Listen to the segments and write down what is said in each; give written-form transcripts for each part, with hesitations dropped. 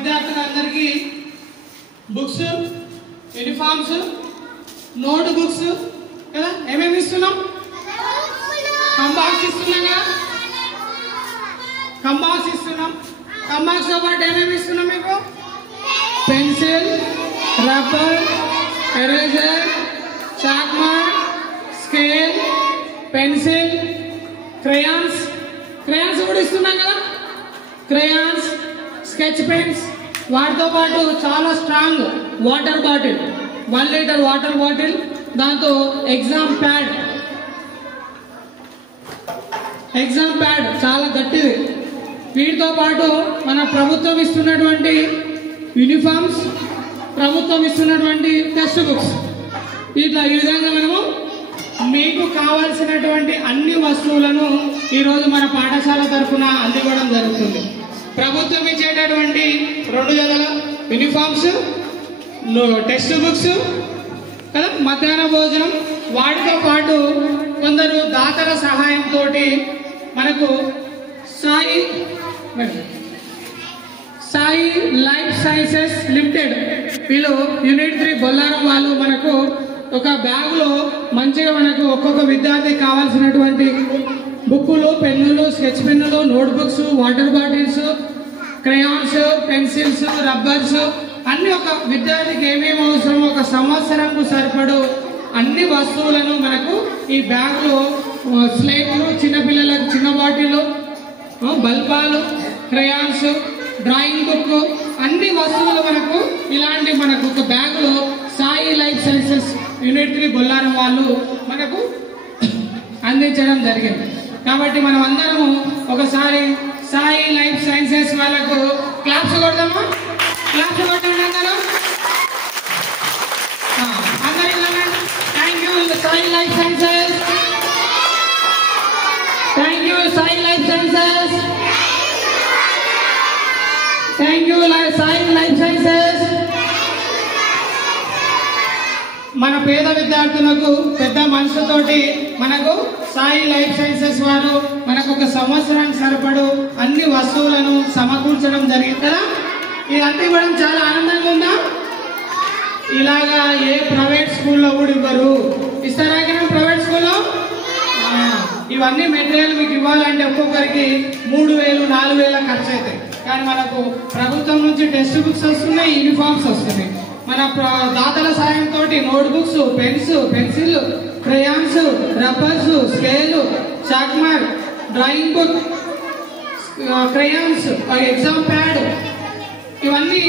విద్యార్థులందరికీ books, uniforms, note books కదా ఏమేమి ఇస్తున్నాం? కంబాక్స్ ఇస్తున్నాం కదా, కంబాక్స్ ఇస్తున్నాం. కంబాక్స్ తో పాటు ఏమేమి ఇస్తున్నాం మీకు? పెన్సిల్, రబ్బర్, ఎరేజర్, చాక్మార్, స్కేల్, పెన్సిల్, క్రేయాన్స్ కూడా ఇస్తున్నాం కదా. క్రేయాన్స్, స్కెచ్ పెన్స్, వాటితో పాటు చాలా strong water bottle, 1 litre water bottle, దాంతో ఎగ్జామ్ ప్యాడ్ చాలా గట్టిది. వీటితో పాటు మన ప్రభుత్వం ఇస్తున్నటువంటి యూనిఫామ్స్, ప్రభుత్వం ఇస్తున్నటువంటి టెక్స్ట్ బుక్స్, ఈ విధంగా మనము మీకు కావాల్సినటువంటి అన్ని వస్తువులను ఈరోజు మన పాఠశాల తరఫున అందివ్వడం జరుగుతుంది. ప్రభుత్వం ఇచ్చేటటువంటి 2 జతల యూనిఫామ్స్, టెక్స్ట్ బుక్స్ కదా, మధ్యాహ్న భోజనం, వాటితో పాటు కొందరు దాతల సహాయంతో మనకు సాయి లైఫ్ సైన్సెస్ లిమిటెడ్ వీళ్ళు యూనిట్ 3 బొల్లారం వాళ్ళు మనకు ఒక బ్యాగ్ లో మంచిగా మనకు ఒక్కొక్క విద్యార్థికి కావాల్సినటువంటి బుక్కులు, పెన్నులు, స్కెచ్ పెన్నులు, note books, water bottles, crayons, pencils, rubbers అన్ని ఒక విద్యార్థికి ఏమేమి అవసరం ఒక సంవత్సరంకు సరిపడు అన్ని వస్తువులను మనకు ఈ బ్యాగ్ లో స్లేట్లు, చిన్నపిల్లలకు చిన్న బాటిల్, బల్బాలు, క్రేయాన్స్, డ్రాయింగ్ బుక్ అన్ని వస్తువులు మనకు ఇలాంటి మనకు ఒక బ్యాగ్ లో Sai life sciences unit 3 Bollaram వాళ్ళు మనకు అందించడం జరిగింది. కాబట్టి మనం అందరము ఒకసారి సాయి లైఫ్ సైన్సెస్ వాళ్ళకు క్లాప్స్ కొడదామా? క్లాప్స్ కొట్టండి అందరూ. Thank you Sai life sciences, thank you Sai life sciences, thank you Sai life sciences. మన పేద విద్యార్థులకు పెద్ద మనసుతోటి మనకు సాయి లైఫ్ సైన్సెస్ వారు మనకు ఒక సంవత్సరానికి సరిపడు అన్ని వస్తువులను సమకూర్చడం జరిగింది కదా. ఇదంతా ఇవ్వడం చాలా ఆనందంగా ఉందా? ఇలాగా ఏ ప్రైవేట్ స్కూల్లో కూడా ఇవ్వరు. ఇస్తారా కదా ప్రైవేట్ స్కూల్లో? ఇవన్నీ మెటీరియల్ మీకు ఇవ్వాలంటే ఒక్కొక్కరికి 3,000 4,000 ఖర్చు అవుతాయి. కానీ మనకు ప్రభుత్వం నుంచి టెక్స్ట్ బుక్స్ వస్తున్నాయి, యూనిఫామ్స్ వస్తున్నాయి. మన దాతల సాయంతో note books, pencil, crayons, rubbers, scale, చాక్మార్, drawing book, crayons, exam pad ఇవన్నీ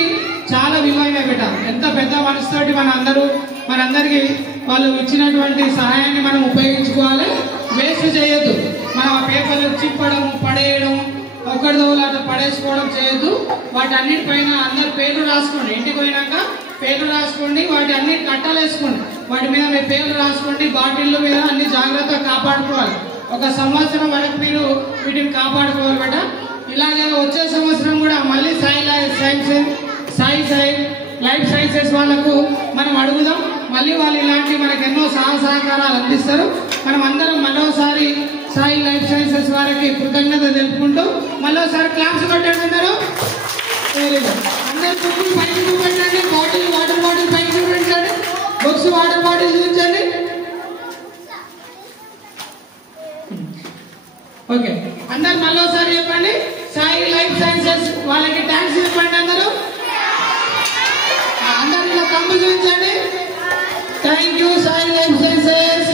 చాలా విలువైనవి బిడ్డ. ఎంత పెద్ద మనసుతోటి మనందరికి వాళ్ళు ఇచ్చినటువంటి సహాయాన్ని మనం ఉపయోగించుకోవాలి. వేస్ట్ చేయొద్దు. మనం ఆ పేపర్లు చిప్పడం, పడేయడం, ఒకరిదో అట్లా పడేసుకోవడం చేయొద్దు. వాటి అన్నిటిపైన అందరు పేర్లు రాసుకోండి. ఇంటికి పోయినాక పేర్లు రాసుకోండి, వాటి అన్ని కట్టలు వేసుకోండి, వాటి మీద మీ పేర్లు రాసుకోండి. బాటిళ్ళ మీద అన్ని జాగ్రత్తగా కాపాడుకోవాలి. ఒక సంవత్సరం వరకు మీరు వీటిని కాపాడుకోవాలి బిడ్డ. ఇలాగే వచ్చే సంవత్సరం కూడా మళ్ళీ సాయి లైఫ్ సైన్సెస్ వాళ్ళకు మనం అడుగుదాం. మళ్ళీ వాళ్ళు ఇలాంటి మనకు ఎన్నో సహకారాలు అందిస్తారు. మనం అందరం మరోసారి సాయి లైఫ్ సైన్సెస్ వారికి కృతజ్ఞత తెలుపుకుంటూ మరోసారి క్లాప్స్ కొట్టండి అందరూ. అందరు బుక్కులు పైకి చూపించండి, వాటర్ బాటిల్ పైకి చూపించండి, బుక్స్ వాటర్ బాటిల్ చూపించండి. ఓకే, అందరు మరోసారి చెప్పండి సాయి లైఫ్ సైన్సెస్ వాళ్ళకి థ్యాంక్స్ చెప్పండి అందరూ. అందరు ఇలా కమ్ము చూపించండి. Thank you Sai life sciences,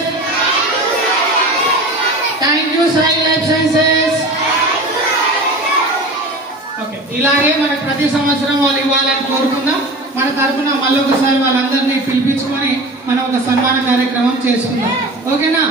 thank you Sai life sciences. Okay, ఇలాగే మనకు ప్రతి సంవత్సరం వాళ్ళు ఇవ్వాలని కోరుకుందాం. మన తరఫున మళ్ళీ ఒకసారి వాళ్ళందరినీ పిలిపించుకొని మనం ఒక సన్మాన కార్యక్రమం చేసుకుందాం. ఓకేనా?